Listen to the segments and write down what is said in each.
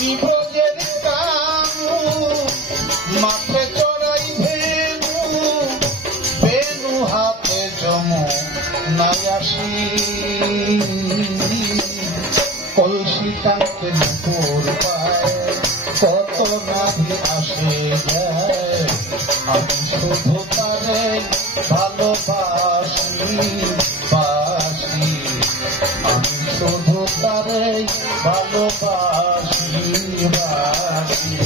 আমি ব্রজের কানু মাঠে চড়াই ভেনু বেনু হাতে জমু নাই আসি কলসি টানতে নুপুর পায় কত নাভি আসে যায় আমি শুধু তারে ভালোবাসি বাসি আমি শুধু তারে ভালোবাসি বাসি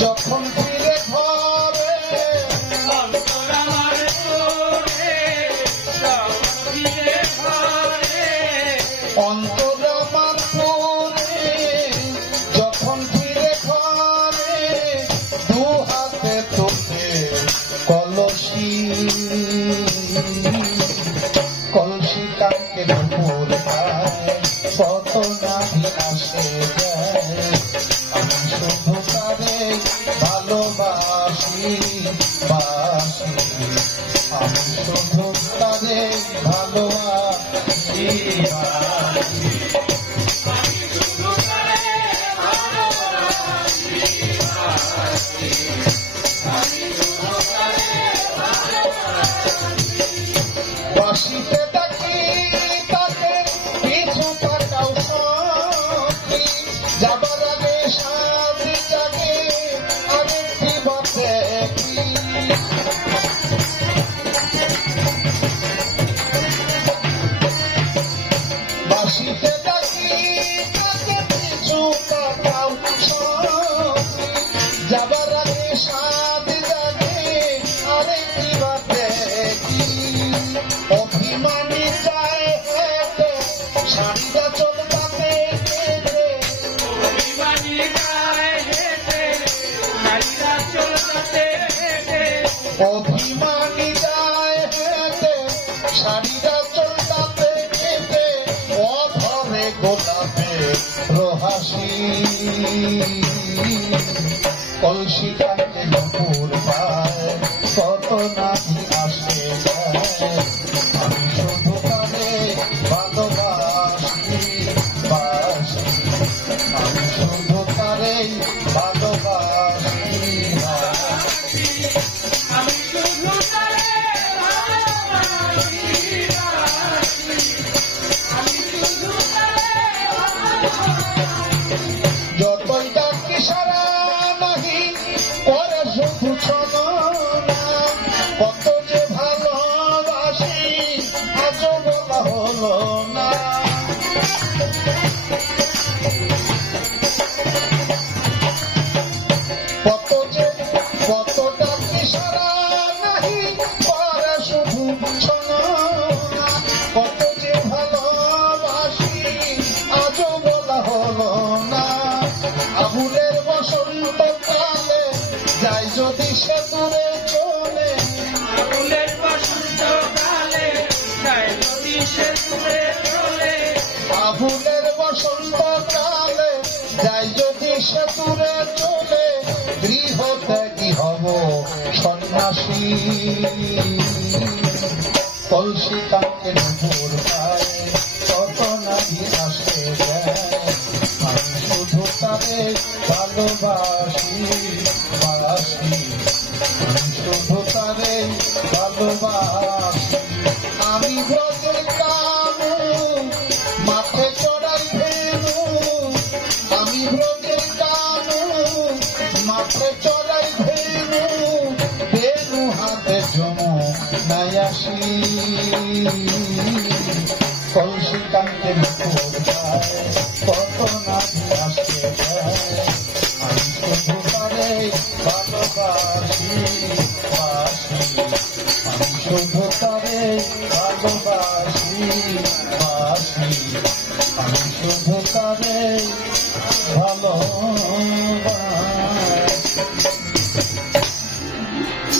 যখন ফিরে ঘরে অন্তর আমার পুরে যখন ফিরে ঘরে দু হাতে তোকে কলসি কলসি টানকে নুপুর পায় কত নাভি আসে যায় আমি শুধু তারে ভালোবাসি বাসি আমি শুধু তারে ভালোবাসি বাসি বাসিতে ডাকি তাকে কিছু পাঠাও সখী যাবার আগে সাথে জাগে আরেকটি বাতে বাসিতে ডাকি তাকে কিছু পাঠাও সখী যাবার আগে সাথে জাগে আরেকটি বাতে অভিমানী যায় হেঁটে শাড়িটা চলতে হেঁটে অভিমানী যায় হেঁটে শাড়িটা চলতে হেঁটে অভিমানী যায় হেঁটে শাড়িটা চলতে হেঁটে অধরে গোলাপে রহাসি কলসি টানতে নুপুর পায় কত নাভি আসে যায় আমি শুধু তারে ভালোবাসি বাসি আমি শুধু তারে ভালোবাসি বাসি আমি শুধু তারে ভালোবাসি বাসি আমি শুধু তারে যতই ডাকি সারা নাহি পরে শুধু ছলনা কত যে ভালোবাসি আজও বলা হলো না কত ডাকি সারা নাহি পরে শুধু ছলনা কত যে ভালোবাসি আজও বলা হলো না আবুলের বসন্ত কালে যাই যদি সে দূরে চলে আবুলের বসন্ত কালে যাই যদি সে দূরে চলে আবুলের বসন্ত কালে যাই যদি সে দূরে চলে গৃহ ত্যাগী হব সন্ন্যাসী কলসি টানতে নুপুর পায় কত নাভি আসে যায় আমি শুধু তারে ভালোবাসি বাসি আমি শুধু তারে ভালোবাসি আমি ব্রজের কানু মাঠে চড়াই ভেনু আমি ব্রজের কানু মাঠে চড়াই ভেনু বেনু হাতে জমু নাই আসি কত না আসতে আমি শুধু তারে ভালোবাসি আমি শুধু তারে ভালোবাসি আমি শুধু তারে ভালোবাসি।